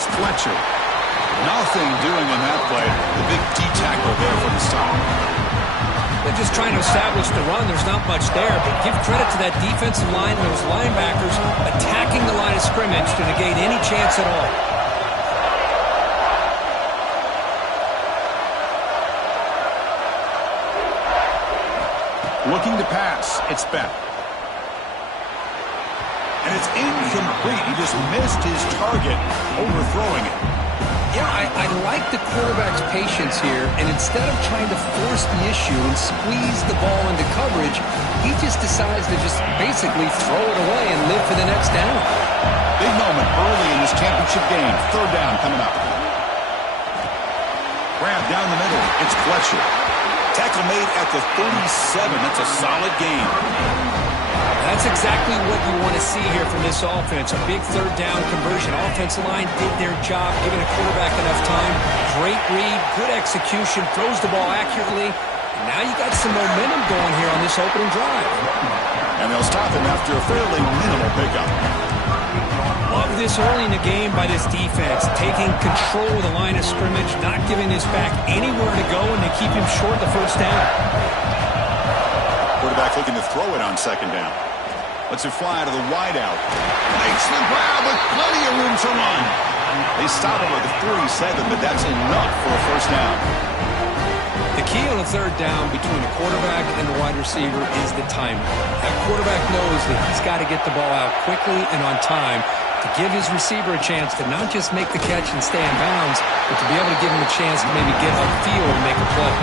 It's Fletcher. Nothing doing in that play. The big D-tackle there from the start. They're just trying to establish the run. There's not much there, but give credit to that defensive line and those linebackers attacking the line of scrimmage to negate any chance at all. Looking to pass. It's Beck. And it's incomplete. He just missed his target, overthrowing it. Yeah, I like the quarterback's patience here, and instead of trying to force the issue and squeeze the ball into coverage, he just decides to just basically throw it away and live for the next down. Big moment early in this championship game. Third down coming up. Grab down the middle. It's Fletcher. Tackle made at the 37. That's a solid game. That's exactly what you want to see here from this offense. A big third down conversion. Offensive line did their job, giving a quarterback enough time. Great read, good execution, throws the ball accurately. And now you got some momentum going here on this opening drive. And they'll stop him after a fairly minimal pickup. Love this early in the game by this defense, taking control of the line of scrimmage, not giving this back anywhere to go, and they keep him short the first down. Quarterback looking to throw it on second down. Lets it fly to the wideout. Makes the grab with plenty of room to run. They stop him at the 37, but that's enough for a first down. The key on a third down between the quarterback and the wide receiver is the timing. That quarterback knows that he's got to get the ball out quickly and on time to give his receiver a chance to not just make the catch and stay in bounds, but to be able to give him a chance to maybe get upfield and make a play.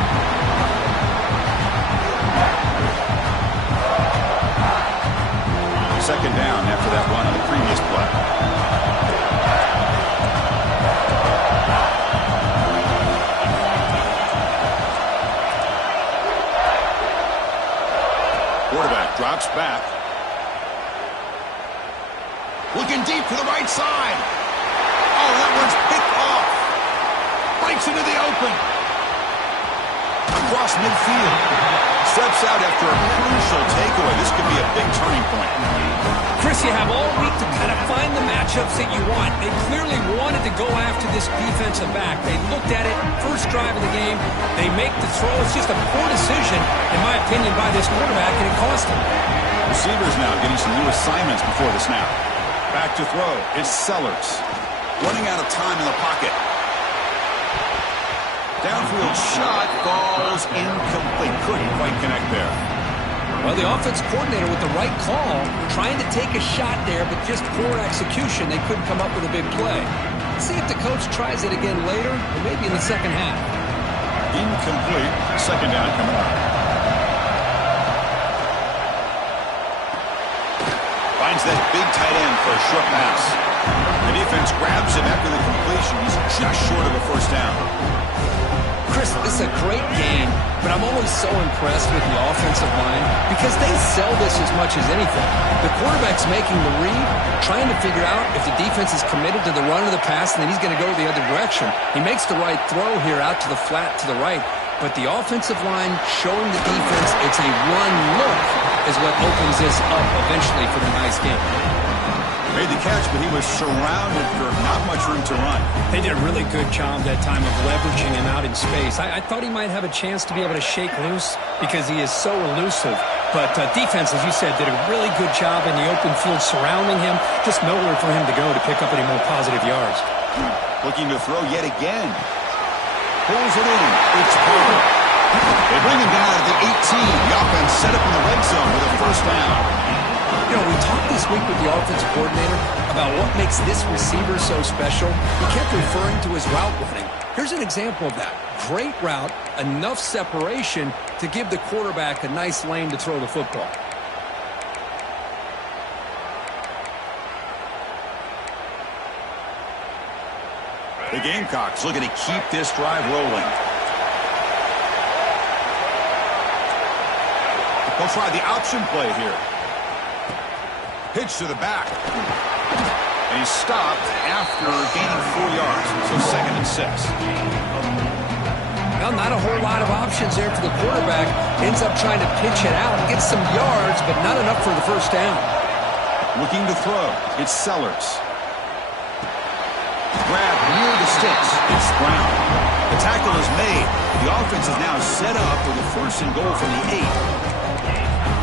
Second down after that run on the previous play. Quarterback drops back. Looking deep to the right side. Oh, that one's picked off. Breaks into the open. Across midfield. Steps out after a crucial takeaway. This could be a big turning point. Chris, you have all week to kind of find the matchups that you want. They clearly wanted to go after this defensive back. They looked at it, first drive of the game. They make the throw. It's just a poor decision, in my opinion, by this quarterback, and it cost him. Receivers now getting some new assignments before the snap. Back to throw. It's Sellers. Running out of time in the pocket. Downfield shot falls incomplete. Couldn't quite connect there. Well, the offense coordinator with the right call, trying to take a shot there, but just poor execution. They couldn't come up with a big play. Let's see if the coach tries it again later, or maybe in the second half. Incomplete. Second down coming up. Finds that big tight end for a short pass. The defense grabs him after the completion. He's just short of a first down. Chris, this is a great game, but I'm always so impressed with the offensive line because they sell this as much as anything. The quarterback's making the read, trying to figure out if the defense is committed to the run or the pass, and then he's going to go the other direction. He makes the right throw here out to the flat to the right, but the offensive line showing the defense it's a run look is what opens this up eventually for the nice game. Made the catch, but he was surrounded for not much room to run. They did a really good job that time of leveraging him out in space. I thought he might have a chance to be able to shake loose because he is so elusive. But defense, as you said, did a really good job in the open field surrounding him. Just nowhere for him to go to pick up any more positive yards. Looking to throw yet again. Pulls it in. It's Parker. They bring him down at the 18. The offense set up in the red zone with a first down. You know, we talked this week with the offensive coordinator about what makes this receiver so special. He kept referring to his route running. Here's an example of that. Great route, enough separation to give the quarterback a nice lane to throw the football. The Gamecocks looking to keep this drive rolling. They'll try the option play here. Pitch to the back. And he's stopped after gaining 4 yards. So 2nd and 6. Well, not a whole lot of options there for the quarterback. Ends up trying to pitch it out, get some yards, but not enough for the first down. Looking to throw. It's Sellers. Grab sticks. It's Brown. The tackle is made. The offense is now set up with a 1st and goal from the 8.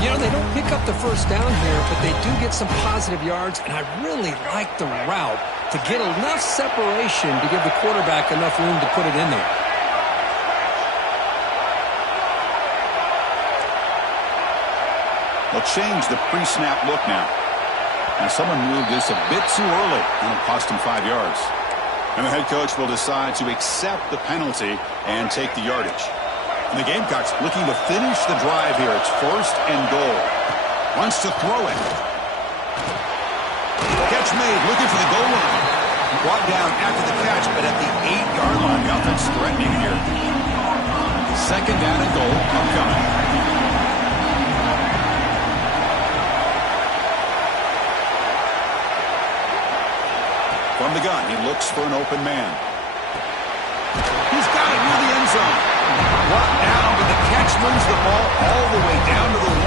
You know, they don't pick up the first down here, but they do get some positive yards, and I really like the route to get enough separation to give the quarterback enough room to put it in there. They'll change the pre-snap look now. And someone moved this a bit too early, and it cost him 5 yards. And the head coach will decide to accept the penalty and take the yardage. And the Gamecocks looking to finish the drive here. It's 1st and goal. Wants to throw it. Catch made, looking for the goal line. Brought down after the catch, but at the 8-yard line. The offense threatening here. 2nd down and goal upcoming. From the gun, he looks for an open man. He's got it near the end zone. Brought down, but the catch moves the ball all the way down to the 1.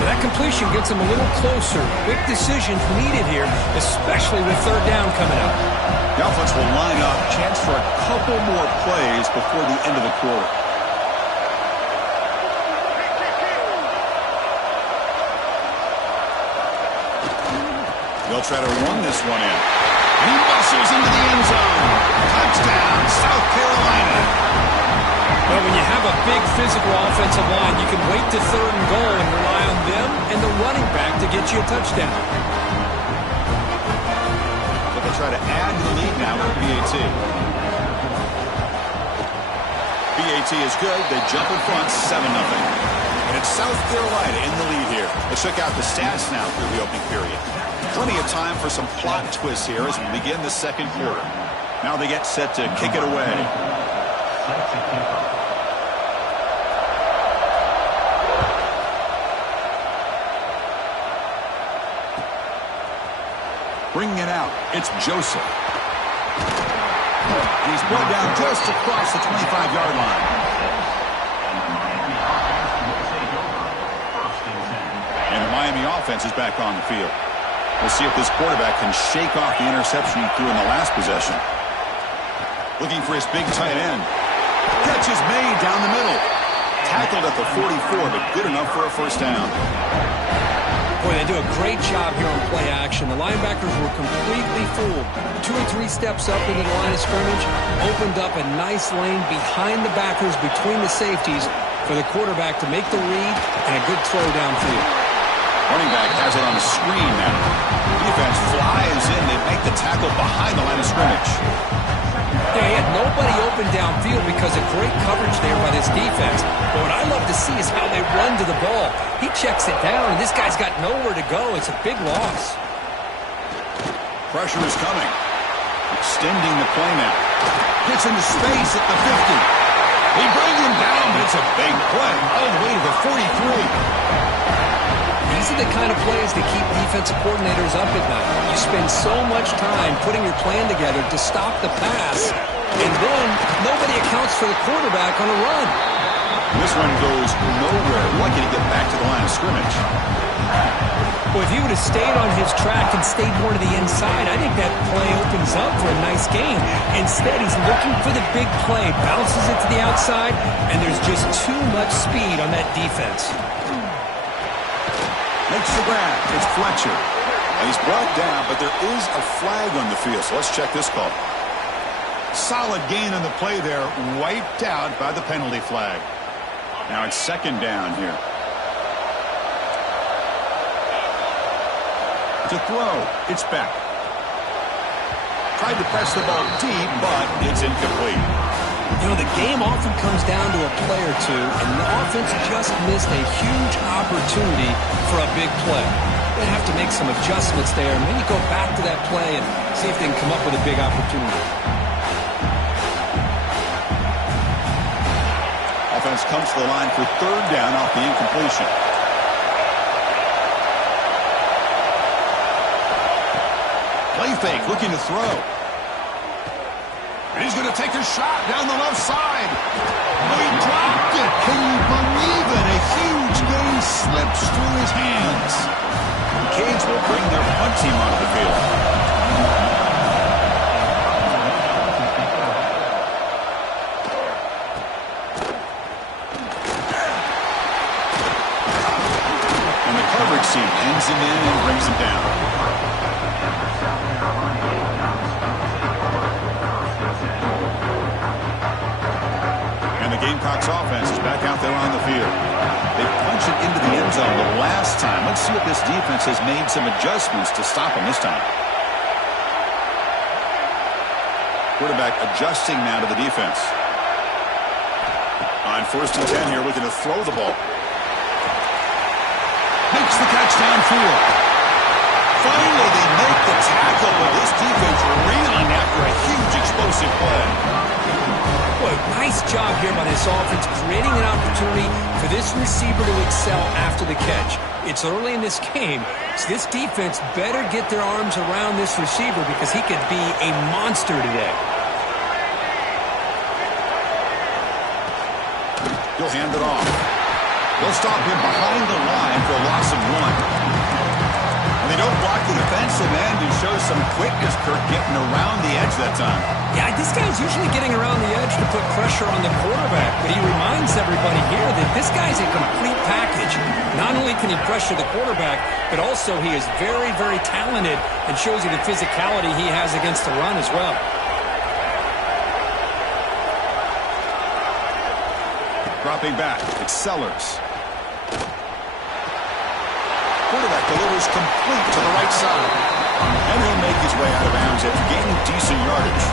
Well, that completion gets him a little closer. Quick decisions needed here, especially with 3rd down coming up. The offense will line up. Chance for a couple more plays before the end of the quarter. They'll try to run this one in. He muscles into the end zone. Touchdown, South Carolina. Well, when you have a big physical offensive line, you can wait to 3rd and goal and rely on them and the running back to get you a touchdown. So they'll try to add to the lead now with BAT. BAT is good. They jump in front 7-0. And it's South Carolina in the lead here. Let's check out the stats now through the opening period. Plenty of time for some plot twists here as we begin the 2nd quarter. Now they get set to kick it away. Bringing it out, it's Joseph. He's brought down just across the 25-yard line. And the Miami offense is back on the field. We'll see if this quarterback can shake off the interception he threw in the last possession. Looking for his big tight end. Catch is made down the middle. Tackled at the 44, but good enough for a 1st down. Boy, they do a great job here on play action. The linebackers were completely fooled. 2 or 3 steps up into the line of scrimmage, opened up a nice lane behind the backers between the safeties for the quarterback to make the read and a good throw downfield. Running back has it on the screen now. Defense flies in. They make the tackle behind the line of scrimmage. Yeah, he had nobody open downfield because of great coverage there by this defense. But what I love to see is how they run to the ball. He checks it down, and this guy's got nowhere to go. It's a big loss. Pressure is coming. Extending the play now. Gets into space at the 50. They bring him down, but it's a big play all the way to the 43. These are the kind of plays that keep defensive coordinators up at night. You spend so much time putting your plan together to stop the pass, and then nobody accounts for the quarterback on a run. This one goes nowhere. Lucky to get back to the line of scrimmage. Well, if he would have stayed on his track and stayed more to the inside, I think that play opens up for a nice gain. Instead, he's looking for the big play, bounces it to the outside, and there's just too much speed on that defense. Makes the grab. It's Fletcher. And he's brought down, but there is a flag on the field, so let's check this call. Solid gain on the play there, wiped out by the penalty flag. Now it's 2nd down here. To throw, it's back. Tried to press the ball deep, but it's incomplete. You know, the game often comes down to a play or two, and the offense just missed a huge opportunity for a big play. They have to make some adjustments there, and maybe go back to that play and see if they can come up with a big opportunity. Offense comes to the line for 3rd down off the incompletion. Play fake, looking to throw. And he's going to take a shot down the left side. Oh, he dropped it. Can you believe it? A huge gain slips through his hands. The Canes will bring their punt team onto the field. Gamecocks offense is back out there on the field. They punch it into the end zone the last time. Let's see if this defense has made some adjustments to stop them this time. Quarterback adjusting now to the defense. On 1st and 10 here, looking to throw the ball. Makes the catch downfield. Finally, they make the tackle, but this defense reeling after a huge explosive play. Boy, nice job here by this offense, creating an opportunity for this receiver to excel after the catch. It's early in this game, so this defense better get their arms around this receiver because he could be a monster today. He'll hand it off. They'll stop him behind the line for a loss of 1. And they don't block the defensive end and show some quickness, Kirk, getting around the edge that time. Yeah, this guy's usually getting around the edge to put pressure on the quarterback, but he reminds everybody here that this guy's a complete package. Not only can he pressure the quarterback, but also he is very, very talented and shows you the physicality he has against the run as well. Dropping back, it's Sellers. Quarterback delivers complete to the right side. And he'll make his way out of bounds after gaining decent yardage.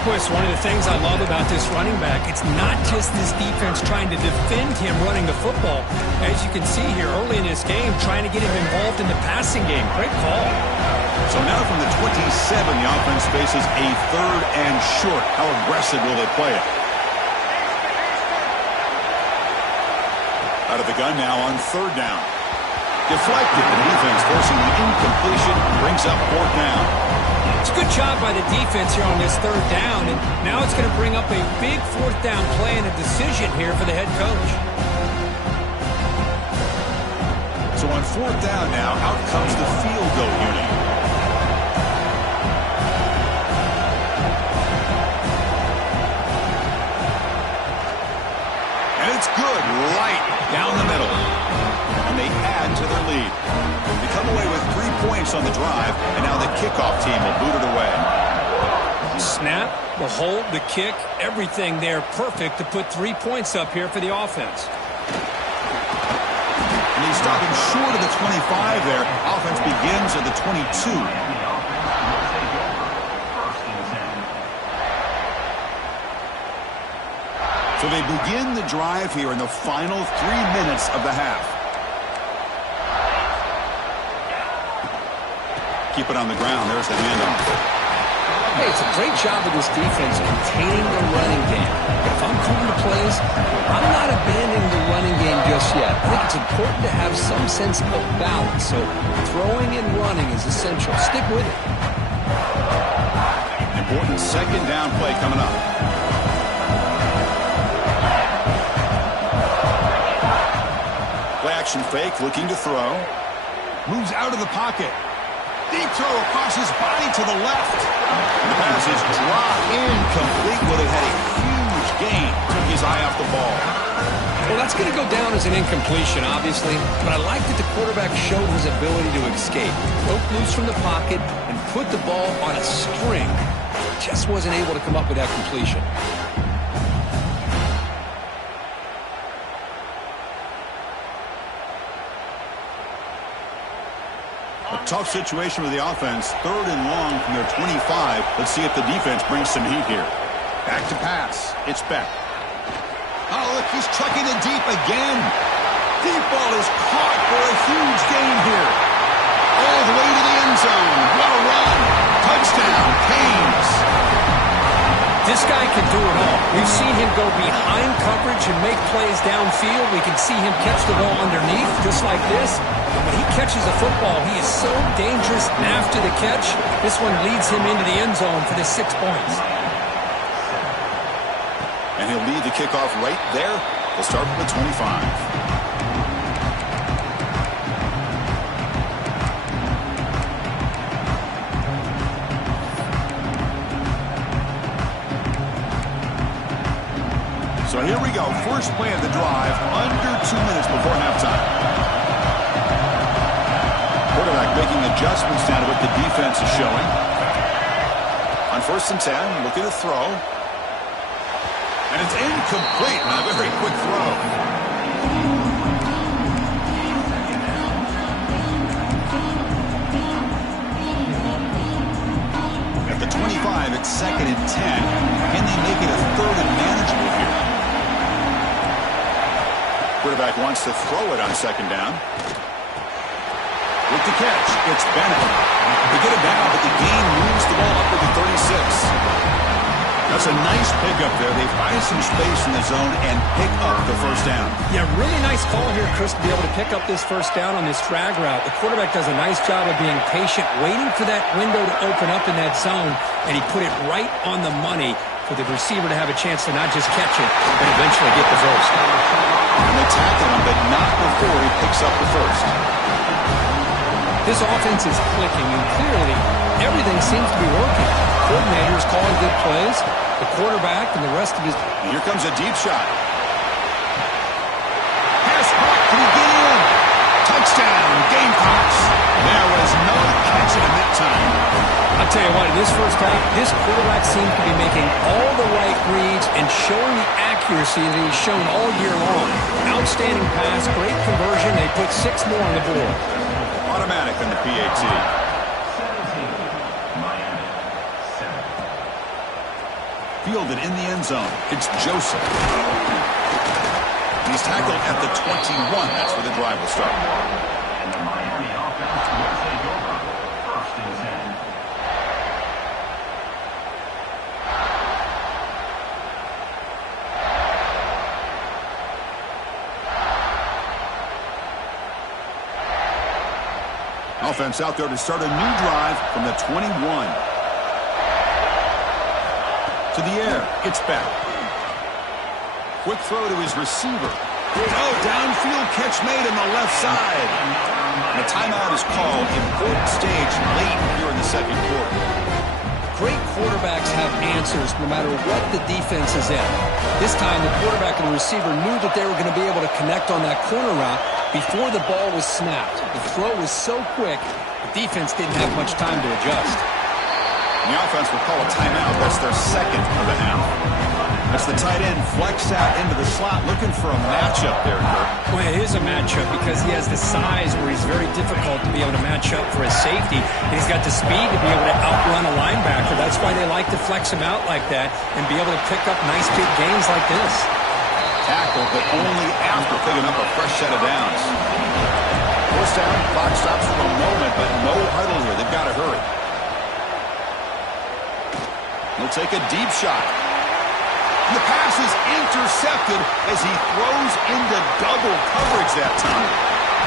Of course, one of the things I love about this running back, it's not just this defense trying to defend him running the football. As you can see here early in this game, trying to get him involved in the passing game. Great call. So now from the 27, the offense faces a 3rd and short. How aggressive will they play it? Out of the gun now on 3rd down. Deflected, the defense forcing the incompletion, brings up 4th down. It's a good job by the defense here on this 3rd down, and now it's going to bring up a big 4th down play and a decision here for the head coach. So on 4th down now, out comes the field goal unit. And it's good, right down the middle. And they add to their lead. They come away with 3 points on the drive, and now the kickoff team will boot it away. Snap, the hold, the kick, everything there perfect to put 3 points up here for the offense. And he's stopping short of the 25 there. Offense begins at the 22. So they begin the drive here in the final 3 minutes of the half. Keep it on the ground. There's the handoff. Hey, it's a great job of this defense containing the running game. If I'm calling the plays, I'm not abandoning the running game just yet. I think it's important to have some sense of balance. So throwing and running is essential. Stick with it. Important 2nd down play coming up. Play action fake, looking to throw. Moves out of the pocket. Deep throw across his body to the left. And the pass is dropped incomplete, but it had a huge gain. Took his eye off the ball. Well, that's going to go down as an incompletion, obviously. But I like that the quarterback showed his ability to escape. Broke loose from the pocket and put the ball on a string. Just wasn't able to come up with that completion. Tough situation with the offense. 3rd and long from their 25. Let's see if the defense brings some heat here. Back to pass. It's Beck. Oh, look, he's chucking it deep again. Deep ball is caught for a huge gain here. All the way to the end zone. What a run. Touchdown, Canes. This guy can do it all. We've seen him go behind coverage and make plays downfield. We can see him catch the ball underneath, just like this. When he catches a football, he is so dangerous after the catch. This one leads him into the end zone for the 6 points. And he'll lead the kickoff right there. They'll start from the 25. So here we go. First play of the drive, under 2 minutes before halftime. Quarterback making adjustments now to what the defense is showing. On 1st and 10, looking to throw. And it's incomplete on a very quick throw. At the 25, it's 2nd and 10. Can they make it a 3rd and manageable here? Quarterback wants to throw it on 2nd down. With the catch, it's Bennett. They get it down, but the gain moves the ball up to the 36. That's a nice pickup there. They find some space in the zone and pick up the first down. Yeah, really nice call here, Chris, to be able to pick up this first down on this drag route. The quarterback does a nice job of being patient, waiting for that window to open up in that zone, and he put it right on the money for the receiver to have a chance to not just catch it, but eventually get the first. And they tackle him, but not before he picks up the first. This offense is clicking, and clearly everything seems to be working. Coordinators calling good plays, the quarterback and the rest of his... And here comes a deep shot. Pass caught. Can he get in? Touchdown, Gamecocks. There was no catching him that time. I'll tell you what, in this first half, this quarterback seemed to be making all the right reads and showing the accuracy that he's shown all year long. Outstanding pass, great conversion. They put 6 more on the board. Automatic in the PAT. Fielded in the end zone. It's Joseph. He's tackled at the 21. That's where the drive will start. And the Miami offense will take over. 1st and 10. Offense out there to start a new drive from the 21. To the air, it's back. Quick throw to his receiver. Oh, downfield catch made on the left side. And a timeout is called. Important stage late here in the 2nd quarter. Great quarterbacks have answers no matter what the defense is in. This time, the quarterback and the receiver knew that they were going to be able to connect on that corner route before the ball was snapped. The throw was so quick, the defense didn't have much time to adjust. And the offense will call a timeout. That's their 2nd of the half. That's the tight end flexed out into the slot, looking for a matchup there, Kirk. Well, it is a matchup because he has the size where he's very difficult to be able to match up for his safety. And he's got the speed to be able to outrun a linebacker. That's why they like to flex him out like that and be able to pick up nice big gains like this. Tackle, but only after picking up a fresh set of downs. First down, clock stops for a moment, but no huddle here. They've got to hurry. He'll take a deep shot. And the pass is intercepted as he throws into double coverage that time.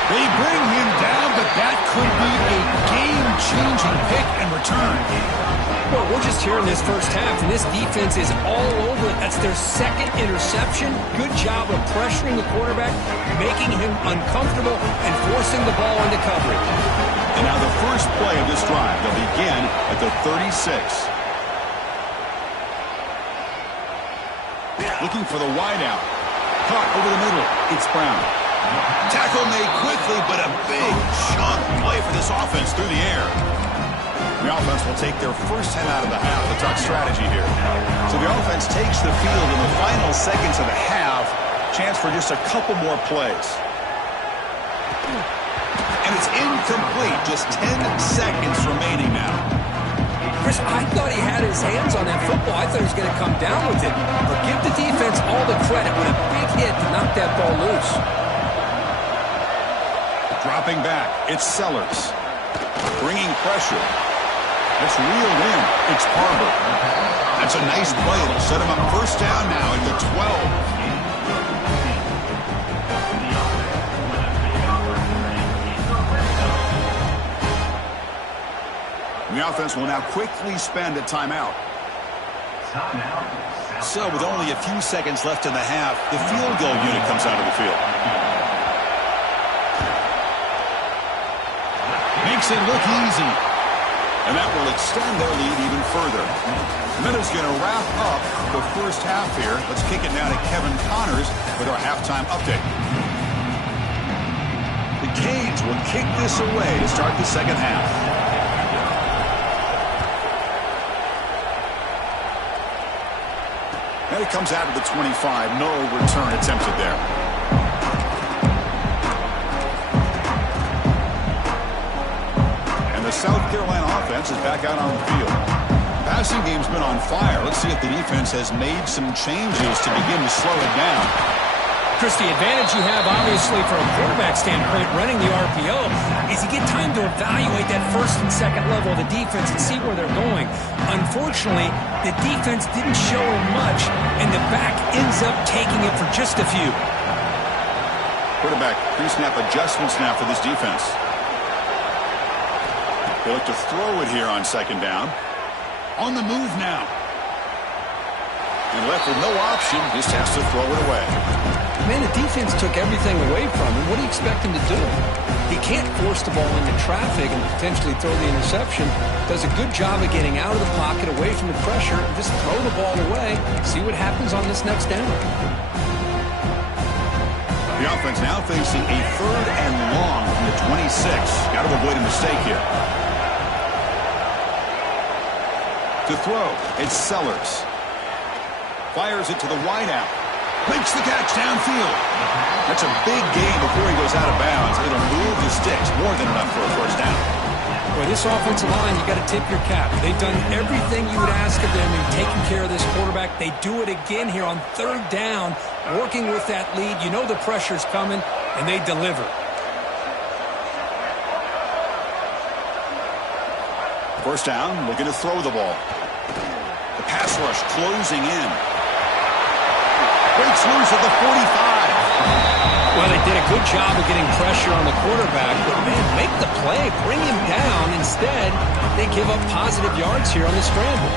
They bring him down, but that could be a game-changing pick and return. Well, we're just here in this first half, and this defense is all over it. That's their 2nd interception. Good job of pressuring the quarterback, making him uncomfortable, and forcing the ball into coverage. And now the first play of this drive. They'll begin at the 36. Looking for the wideout. Caught over the middle. It's Brown. Tackle made quickly, but a big chunk play for this offense through the air. The offense will take their first 10 out of the half. The talk strategy here. So the offense takes the field in the final seconds of the half. Chance for just a couple more plays. And it's incomplete. Just 10 seconds remaining now. Chris, I thought he had his hands on that football. I thought he was going to come down with it. But give the defense all the credit with a big hit to knock that ball loose. Dropping back, it's Sellers. Bringing pressure. It's reeled in. It's Barber. That's a nice play. It'll set him up first down now at the 12. The offense will now quickly spend a timeout. So with only a few seconds left in the half, the field goal unit comes out of the field. Makes it look easy. And that will extend their lead even further. The minute's going to wrap up the first half here. Let's kick it now to Kevin Connors with our halftime update. The Canes will kick this away to start the second half. And it comes out of the 25. No return attempted there. And the South Carolina offense is back out on the field. Passing game's been on fire. Let's see if the defense has made some changes to begin to slow it down. Chris, the advantage you have, obviously, from a quarterback standpoint, running the RPO, is you get time to evaluate that first and second level of the defense and see where they're going. Unfortunately, the defense didn't show him much, and the back ends up taking it for just a few. Quarterback pre-snap adjustments now for this defense. They look to throw it here on second down. On the move now. And left with no option, just has to throw it away. Man, the defense took everything away from him. What do you expect him to do? He can't force the ball into traffic and potentially throw the interception. Does a good job of getting out of the pocket, away from the pressure, and just throw the ball away. See what happens on this next down. The offense now facing a 3rd and long from the 26. Got to avoid a mistake here. To throw, it's Sellers. Fires it to the wideout. Makes the catch downfield. That's a big gain before he goes out of bounds. It'll move the sticks, more than enough for a first down. Boy, this offensive line, you got to tip your cap. They've done everything you would ask of them in taking care of this quarterback. They do it again here on 3rd down, working with that lead. You know the pressure's coming, and they deliver. First down, looking to throw the ball. The pass rush closing in. Breaks loose at the 45. Well, they did a good job of getting pressure on the quarterback, but, man, make the play, bring him down. Instead, they give up positive yards here on the scramble.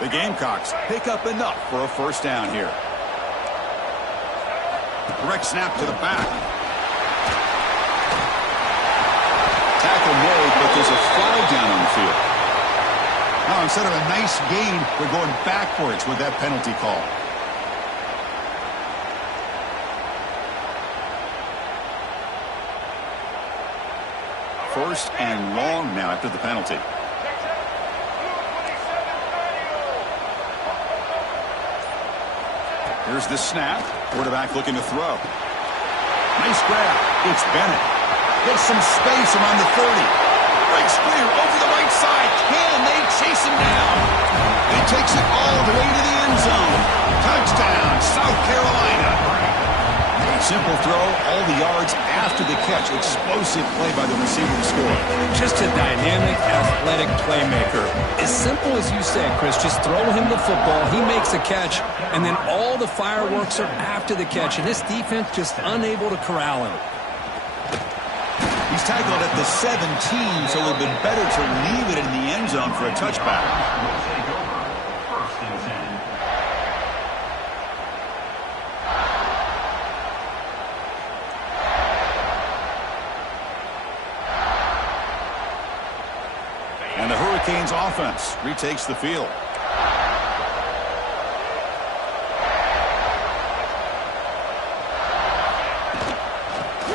The Gamecocks pick up enough for a first down here. Direct snap to the back. Tackle made, but there's a flag down on the field. Now, instead of a nice gain, we're going backwards with that penalty call. First and long now after the penalty. Here's the snap. Quarterback looking to throw. Nice grab. It's Bennett. Gets some space around the 30. Breaks clear over the right side. Can they chase him down? He takes it all the way to the end zone. Touchdown, South Carolina. Simple throw, all the yards after the catch. Explosive play by the receiver to score. Just a dynamic, athletic playmaker. As simple as you said, Chris, just throw him the football, he makes a catch, and then all the fireworks are after the catch, and this defense just unable to corral him. He's tackled at the 17, so it would have been better to leave it in the end zone for a touchback. And the Hurricanes offense retakes the field.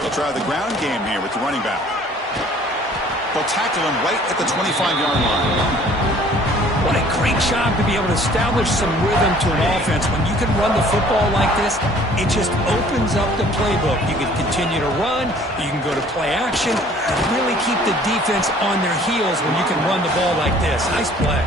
They'll try the ground game here with the running back. They'll tackle him right at the 25-yard line. What a great job to be able to establish some rhythm to an offense. When you can run the football like this, it just opens up the playbook. You can continue to run, you can go to play action, and really keep the defense on their heels when you can run the ball like this. Nice play.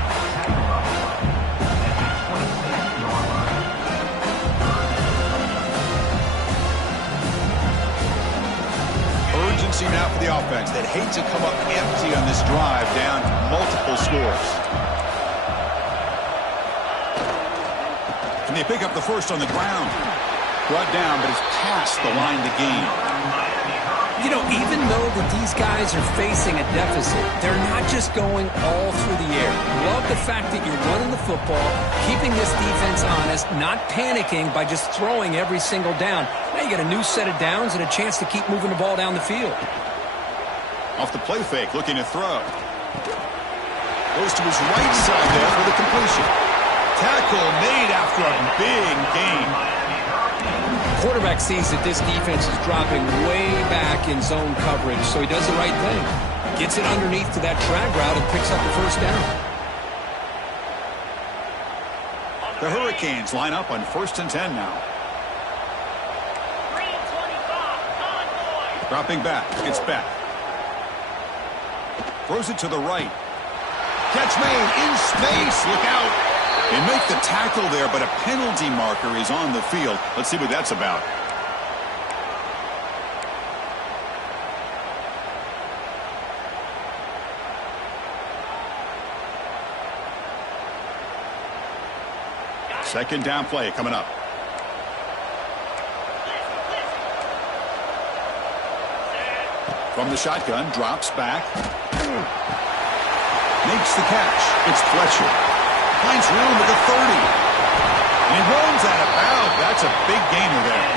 Urgency now for the offense. They'd hate to come up empty on this drive, down multiple scores. And they pick up the first on the ground. Brought down, but it's past the line to gain. You know, even though that these guys are facing a deficit, they're not just going all through the air. Love the fact that you're running the football, keeping this defense honest, not panicking by just throwing every single down. Now you got a new set of downs and a chance to keep moving the ball down the field. Off the play fake, looking to throw. Goes to his right side there for the completion. Tackle made after a big gain. quarterback sees that this defense is dropping way back in zone coverage, so he does the right thing. Gets it underneath to that drag route and picks up the first down. The Hurricanes line up on 1st and 10 now. Dropping back. It's Beck. Throws it to the right. Catch made in space. Look out. They make the tackle there, but a penalty marker is on the field. Let's see what that's about. Second down play coming up. From the shotgun, drops back. Makes the catch. It's Fletcher. Finds room at the 30. And he runs out of bounds. That's a big gainer there.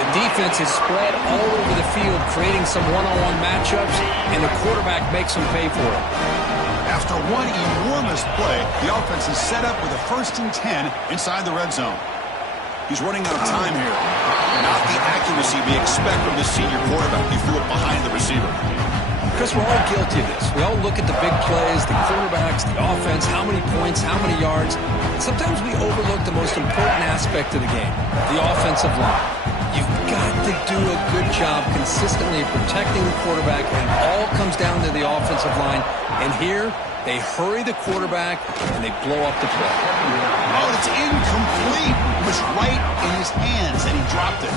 The defense is spread all over the field, creating some one-on-one matchups, and the quarterback makes them pay for it. After one enormous play, the offense is set up with a 1st and 10 inside the red zone. He's running out of time here. Not the accuracy we expect from this senior quarterback. He threw it behind the receiver. Chris, we're all guilty of this. We all look at the big plays, the quarterbacks, the offense, how many points, how many yards. Sometimes we overlook the most important aspect of the game, the offensive line. You've got to do a good job consistently protecting the quarterback, and it all comes down to the offensive line. And here, they hurry the quarterback, and they blow up the play. Oh, it's incomplete. It was right in his hands, and he dropped it.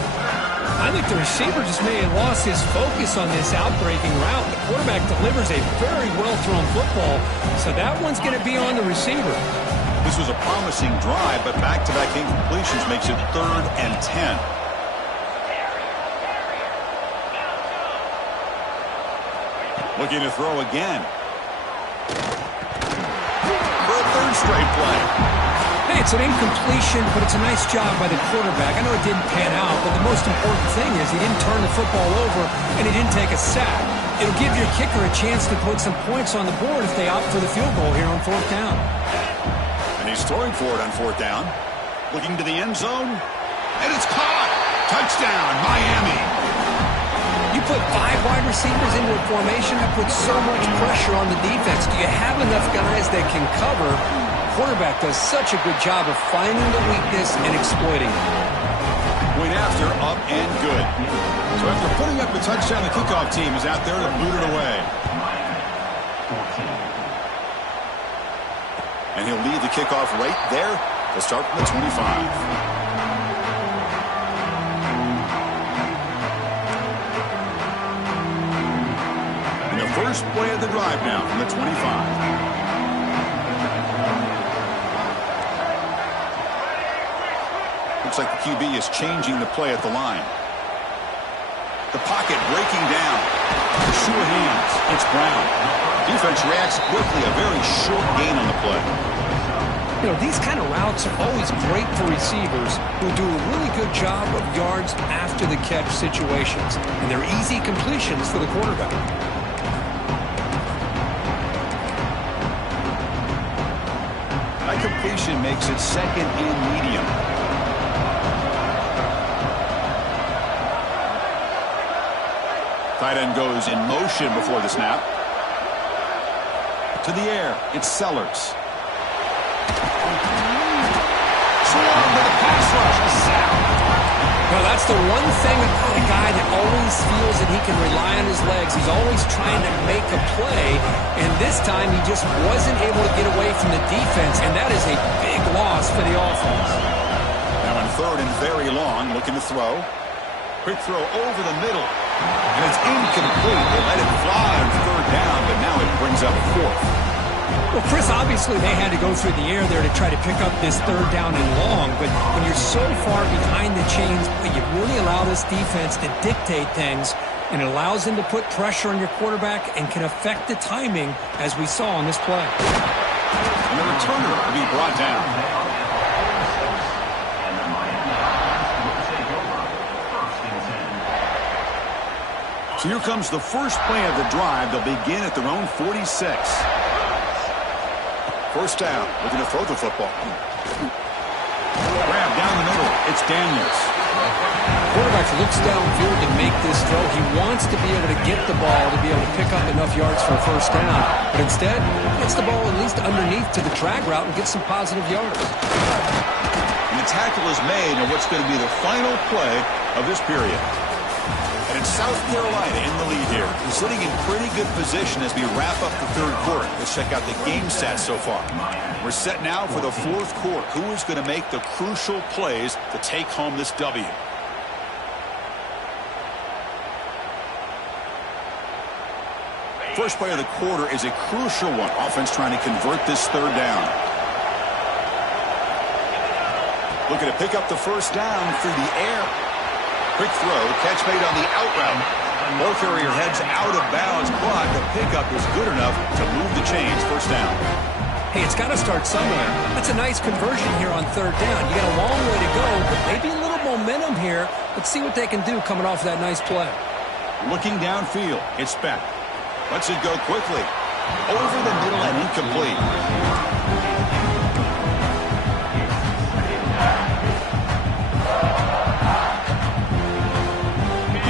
I think the receiver just may have lost his focus on this outbreaking route. The quarterback delivers a very well-thrown football, so that one's going to be on the receiver. This was a promising drive, but back-to-back incompletions makes it 3rd and 10. Looking to throw again. For a 3rd straight play. Hey, it's an incompletion, but it's a nice job by the quarterback. I know it didn't pan out, but the most important thing is he didn't turn the football over and he didn't take a sack. It'll give your kicker a chance to put some points on the board if they opt for the field goal here on 4th down. And he's throwing for it on 4th down. Looking to the end zone. And it's caught. Touchdown, Miami. You put 5 wide receivers into a formation that puts so much pressure on the defense. Do you have enough guys that can cover? Quarterback does such a good job of finding the weakness and exploiting it. Point after, up and good. So after putting up a touchdown, the kickoff team is out there to boot it away. And he'll lead the kickoff right there to start from the 25. First play of the drive now from the 25. Looks like the QB is changing the play at the line. The pocket breaking down. Sure hands. It's Brown. Defense reacts quickly. A very short gain on the play. You know, these kind of routes are always great for receivers who do a really good job of yards after the catch situations. And they're easy completions for the quarterback. Completion makes it 2nd and medium. Tight end goes in motion before the snap. To the air, it's Sellers. Swarmed with a pass rush, a sack. Well, that's the one thing about a guy that always feels that he can rely on his legs. He's always trying to make a play, and this time he just wasn't able to get away from the defense, and that is a big loss for the offense. Now on 3rd and very long, looking to throw. Quick throw over the middle, and it's incomplete. They let it fly on 3rd down, but now it brings up 4th. Well, Chris, obviously they had to go through the air there to try to pick up this 3rd down and long, but when you're so far behind the chains, you really allow this defense to dictate things, and it allows them to put pressure on your quarterback and can affect the timing, as we saw on this play. And the returner will be brought down. So here comes the first play of the drive. They'll begin at their own 46. First down, looking to throw the football. Grab down the middle. It's Daniels. Quarterback looks downfield to make this throw. He wants to be able to get the ball to be able to pick up enough yards for a first down. But instead, gets the ball at least underneath to the drag route and gets some positive yards. And the tackle is made on what's going to be the final play of this period. And it's South Carolina in the lead here. He's sitting in pretty good position as we wrap up the third quarter. Let's check out the game stats so far. We're set now for the fourth quarter. Who is going to make the crucial plays to take home this W? First play of the quarter is a crucial one. Offense trying to convert this third down. Looking to pick up the first down through the air. Quick throw, catch made on the out route. Ball carrier heads out of bounds, but the pickup is good enough to move the chains. First down. Hey, it's got to start somewhere. That's a nice conversion here on third down. You got a long way to go, but maybe a little momentum here. Let's see what they can do coming off that nice play. Looking downfield, it's back. Lets it go quickly. Over the middle and incomplete.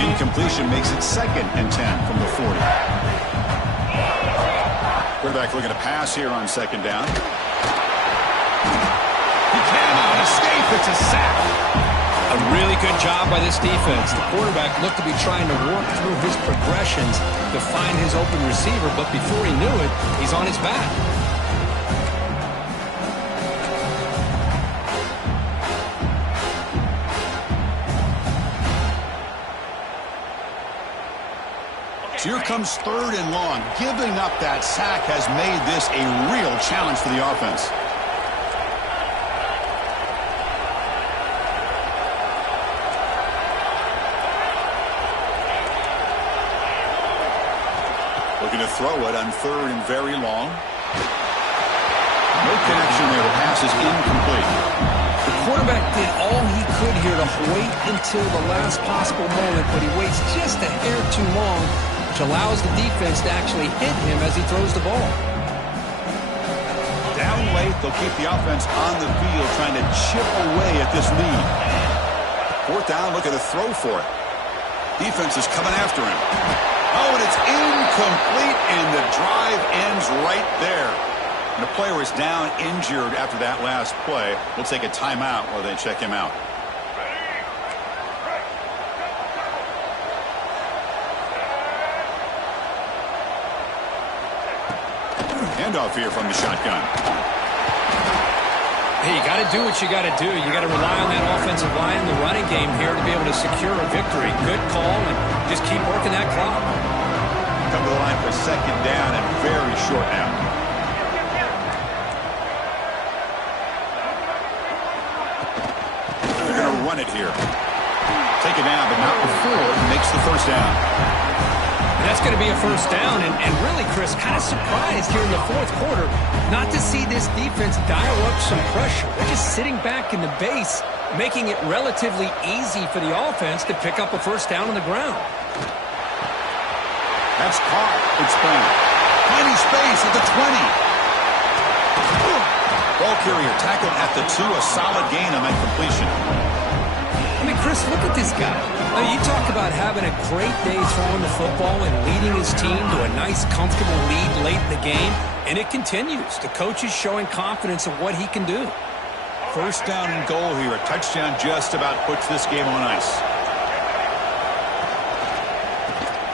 Incompletion makes it 2nd and 10 from the 40. Quarterback looking to pass here on 2nd down. He cannot escape. It's a sack. A really good job by this defense. The quarterback looked to be trying to work through his progressions to find his open receiver, but before he knew it, he's on his back. So here comes 3rd and long. Giving up that sack has made this a real challenge for the offense. Looking to throw it on 3rd and very long. No connection there. The pass is incomplete. The quarterback did all he could here to wait until the last possible moment, but he waits just a hair too long, which allows the defense to actually hit him as he throws the ball. Down late, they'll keep the offense on the field trying to chip away at this lead. 4th down, look at a throw for it. Defense is coming after him. Oh, and it's incomplete, and the drive ends right there. And the player is down injured after that last play. We'll take a timeout while they check him out. Handoff here from the shotgun. Hey, you got to do what you got to do. You got to rely on that offensive line, the running game here to be able to secure a victory. Good call, and just keep working that clock. Come to the line for 2nd down and very short now. They're going to run it here. Take it down, but not before he makes the first down. And that's going to be a first down, and really, Chris, kind of surprised here in the 4th quarter not to see this defense dial up some pressure. They're just sitting back in the base, making it relatively easy for the offense to pick up a first down on the ground. That's caught. It's bang. Tiny space at the 20. Ball carrier tackled at the 2. A solid gain on that completion. I mean, Chris, look at this guy. I mean, you talk about having a great day throwing the football and leading his team to a nice, comfortable lead late in the game, and it continues. The coach is showing confidence of what he can do. First down and goal here. A touchdown just about puts this game on ice.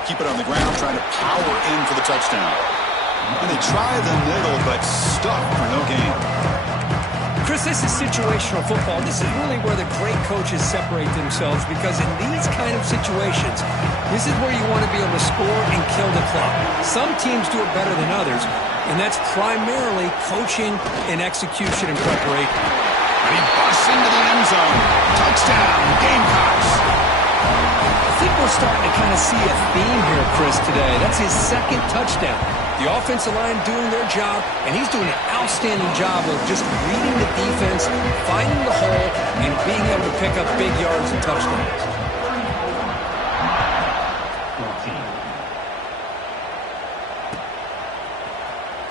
Keep it on the ground, trying to power in for the touchdown. And they try the middle, but stuck for no gain. Chris, this is situational football. This is really where the great coaches separate themselves, because in these kind of situations, this is where you want to be able to score and kill the clock. Some teams do it better than others, and that's primarily coaching and execution and preparation. And he busts into the end zone. Touchdown, Gamecocks. I think we're starting to kind of see a theme here, Chris, today. That's his 2nd touchdown. The offensive line doing their job, and he's doing an outstanding job of just reading the defense, finding the hole, and being able to pick up big yards and touchdowns.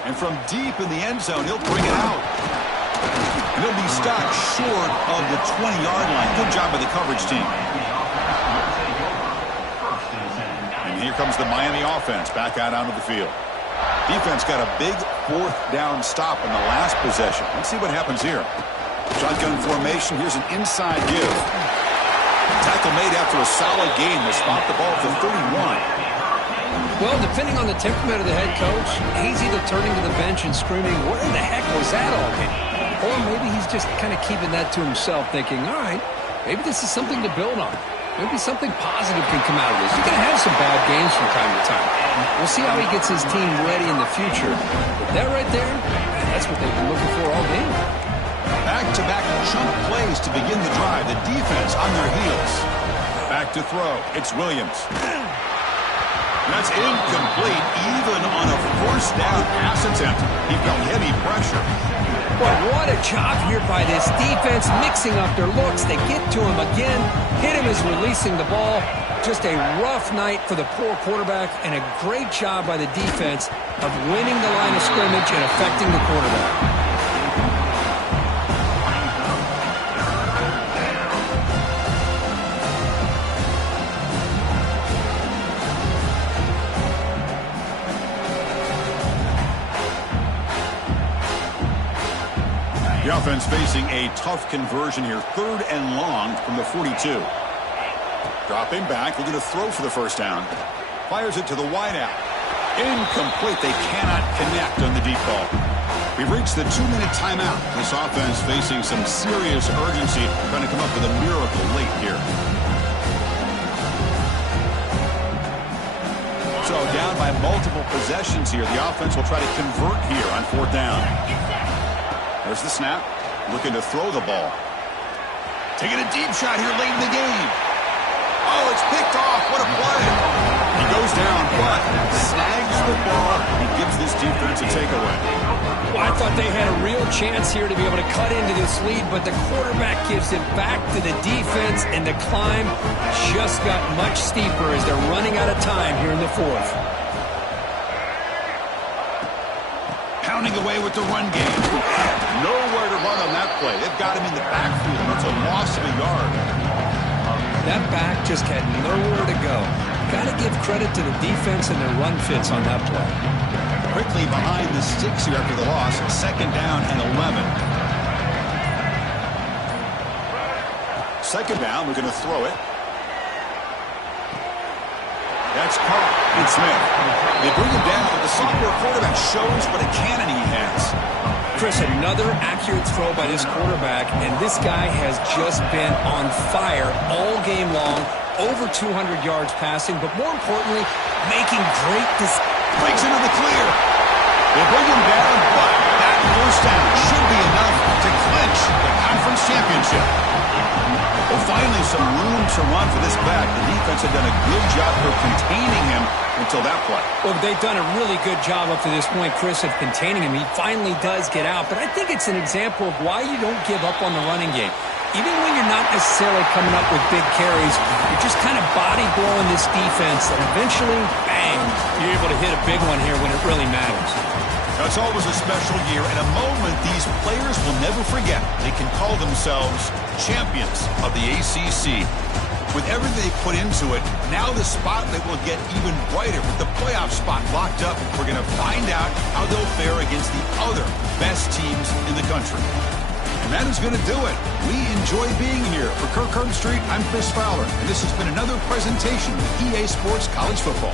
And from deep in the end zone, he'll bring it out. And he'll be stopped short of the 20-yard line. Good job by the coverage team. And here comes the Miami offense back out onto the field. Defense got a big fourth down stop in the last possession. Let's see what happens here. Shotgun formation. Here's an inside give. Tackle made after a solid game. They spot the ball at the 31. Well, depending on the temperament of the head coach, he's either turning to the bench and screaming, where the heck was that all game? Or maybe he's just kind of keeping that to himself, thinking, all right, maybe this is something to build on. Maybe something positive can come out of this. You're going to have some bad games from time to time. We'll see how he gets his team ready in the future. But that right there, that's what they've been looking for all game. Back-to-back chunk plays to begin the drive. The defense on their heels. Back to throw. It's Williams. That's incomplete, even on a first down pass attempt. He felt heavy pressure. Boy, what a job here by this defense, mixing up their looks. They get to him again. Hit him as releasing the ball. Just a rough night for the poor quarterback, and a great job by the defense of winning the line of scrimmage and affecting the quarterback. The offense facing a tough conversion here. 3rd and long from the 42. Dropping back, looking to throw for the first down. Fires it to the wideout. Incomplete. They cannot connect on the deep ball. We've reached the 2-minute timeout. This offense facing some serious urgency, trying to come up with a miracle late here. So down by multiple possessions here. The offense will try to convert here on 4th down. There's the snap. Looking to throw the ball. Taking a deep shot here late in the game. Oh, it's picked off. What a play. He goes down, but snags the ball. He gives this defense a takeaway. Well, I thought they had a real chance here to be able to cut into this lead, but the quarterback gives it back to the defense, and the climb just got much steeper as they're running out of time here in the 4th. Pounding away with the run game. Nowhere to run on that play. They've got him in the backfield. It's a loss of a yard. That back just had nowhere to go. Got to give credit to the defense and their run fits on that play. Quickly behind the sticks here after the loss. 2nd down and 11. 2nd down. We're going to throw it. That's caught. It's Smith. They bring him down, but the sophomore quarterback shows what a cannon he has. Chris, another accurate throw by this quarterback, and this guy has just been on fire all game long. Over 200 yards passing, but more importantly, making great decisions. Breaks into the clear. They bring him down, but that first down should be enough to clinch the conference championship. Well, finally, some room to run for this back. The defense had done a good job for containing him until that play. Well, they've done a really good job up to this point, Chris, of containing him. He finally does get out, but I think it's an example of why you don't give up on the running game. Even when you're not necessarily coming up with big carries, you're just kind of body blowing this defense, and eventually, bang, you're able to hit a big one here when it really matters. That's always a special year and a moment these players will never forget. They can call themselves champions of the ACC. With everything they put into it, now the spotlight will get even brighter with the playoff spot locked up. We're going to find out how they'll fare against the other best teams in the country. And that is going to do it. We enjoy being here. For Kirk Herbstreit, I'm Chris Fowler, and this has been another presentation of EA Sports College Football.